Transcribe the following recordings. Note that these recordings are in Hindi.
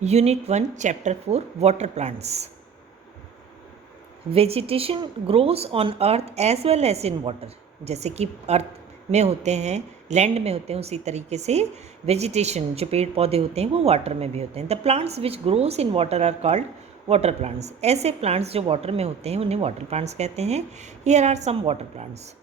Unit 1, Chapter 4, Water Plants. Vegetation grows on earth as well as in water. जैसे कि अर्थ में होते हैं, लैंड में होते हैं, उसी तरीके से वेजिटेशन जो पेड़ पौधे होते हैं वो वाटर में भी होते हैं. The plants which grows in water are called water plants. ऐसे प्लांट्स जो वाटर में होते हैं उन्हें वाटर प्लांट्स कहते हैं. Here are some water plants.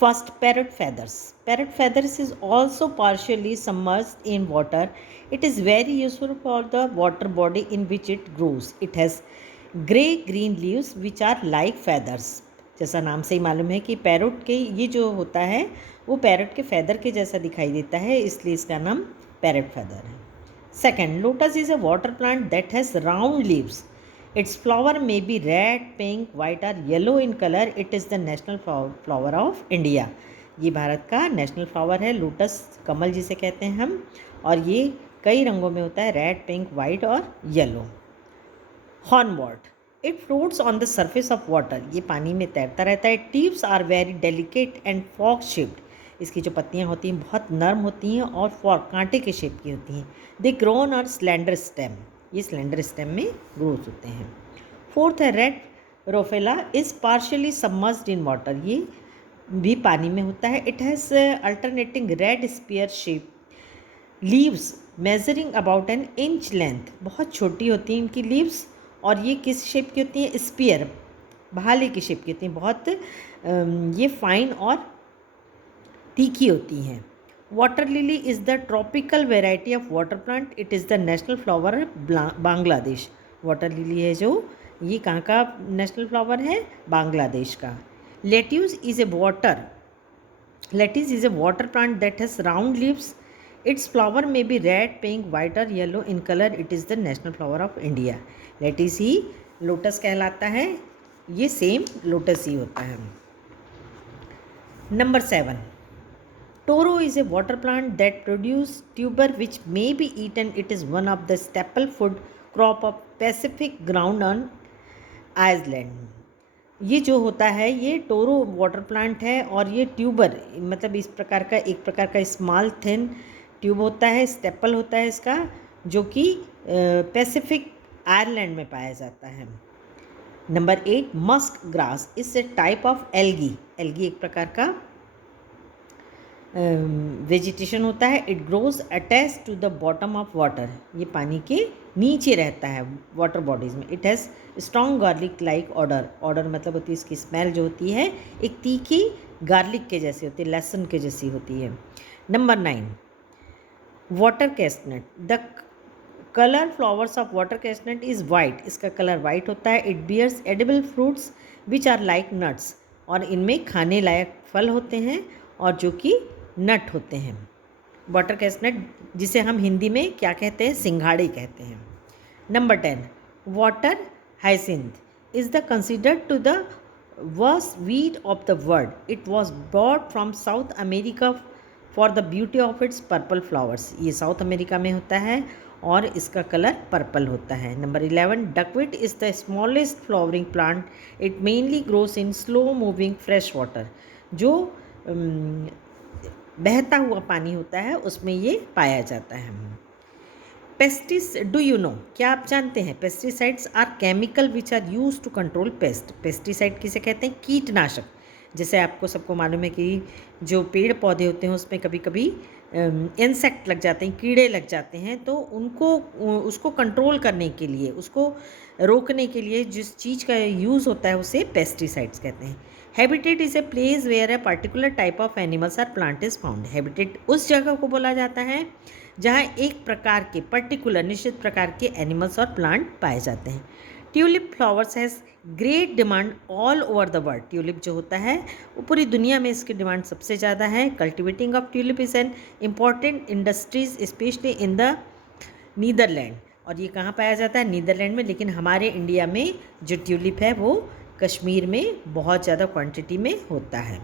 First, parrot feathers. Parrot feathers is also partially submerged in water. It is very useful for the water body in which it grows. It has grey-green leaves which are like feathers. जैसा नाम से ही मालूम है कि पैरोट के ये जो होता है वो पैरट के फैदर के जैसा दिखाई देता है, इसलिए इसका नाम पैरट फैदर है. Second, lotus is a water plant that has round leaves. Its flower may be red, pink, white or yellow in color. It is the national flower of India. ये भारत का नेशनल फ्लावर है, लोटस कमल जिसे कहते हैं हम, और ये कई रंगों में होता है, रेड, पिंक, वाइट और yellow. Hornwort. It floats on the surface of water. ये पानी में तैरता रहता है. Tips are very delicate and fork shaped. इसकी जो पत्तियाँ होती हैं बहुत नर्म होती हैं और फॉर्क कांटे के शेप की होती हैं. दे ग्रोन और स्लेंडर स्टेम. ये स्लेंडर स्टेम में ग्रोथ होते हैं. फोर्थ है red rotala is partially submerged in water. ये भी पानी में होता है. It has alternating red spear shape. Leaves measuring about an inch length. बहुत छोटी होती हैं इनकी लीव्स, और ये किस शेप की होती हैं? स्पीयर, भाले की शेप की होती हैं. बहुत ये फाइन और तीखी होती हैं. Water lily is the tropical variety of water plant. It is the national flower Bangladesh. Water lily है जो, ये कहाँ का नेशनल फ्लावर है? बांग्लादेश का. Lettuce is a water plant that has round leaves. Its flower may be red, pink, white और yellow in colour. It is the national flower of India. Lettuce ही लोटस कहलाता है. ये सेम लोटस ही होता है. Number 7, Toro is a water plant that produces tuber which may be eaten. It is one of the staple food crop of Pacific ground on Iceland. ये जो होता है ये टोरो वाटर प्लांट है, और ये ट्यूबर मतलब इस प्रकार का एक प्रकार का स्मॉल थिन ट्यूब होता है, स्टेपल होता है इसका, जो कि पैसिफिक आयरलैंड में पाया जाता है. Number 8, musk grass is a type of algae. Algae एक प्रकार का वेजिटेशन होता है. It grows attach to the bottom of water. ये पानी के नीचे रहता है वाटर बॉडीज़ में. It has strong garlic like order. Order मतलब होती है इसकी स्मेल जो होती है एक तीखी गार्लिक के जैसी होती है, लहसुन के जैसी होती है. Number 9, water chestnut. The colour flowers of water chestnut is white. इसका कलर वाइट होता है. It bears edible fruits which are like nuts. और इनमें खाने लायक फल होते हैं और जो कि नट होते हैं. वाटर कैस्टनट जिसे हम हिंदी में क्या कहते हैं? सिंघाड़े कहते हैं. Number 10, water hyacinth is the considered to the worst weed of the world. It was brought from South America for the beauty of its purple flowers. ये साउथ अमेरिका में होता है और इसका कलर पर्पल होता है. Number 11, duckweed is the smallest flowering plant. It mainly grows in slow moving fresh water. जो बहता हुआ पानी होता है उसमें ये पाया जाता है. डू यू नो, क्या आप जानते हैं? Pesticides are chemical which are use to control pest. Pesticide किसे कहते हैं? कीटनाशक. जैसे आपको सबको मालूम है कि जो पेड़ पौधे होते हैं उसमें कभी कभी इंसेक्ट लग जाते हैं, कीड़े लग जाते हैं, तो उसको कंट्रोल करने के लिए, उसको रोकने के लिए जिस चीज़ का यूज़ होता है उसे पेस्टिसाइड्स कहते हैं. Habitat is a place where a particular type of animals or plant is found. Habitat उस जगह को बोला जाता है जहाँ एक प्रकार के पर्टिकुलर निश्चित प्रकार के एनिमल्स और प्लांट पाए जाते हैं. Tulip flowers has great demand all over the world. Tulip जो होता है वो पूरी दुनिया में इसकी डिमांड सबसे ज़्यादा है. Cultivating of tulip is an important industries specially in the Netherland. और ये कहाँ पाया जाता है? नीदरलैंड में. लेकिन हमारे इंडिया में जो ट्यूलिप है वो कश्मीर में बहुत ज़्यादा क्वांटिटी में होता है.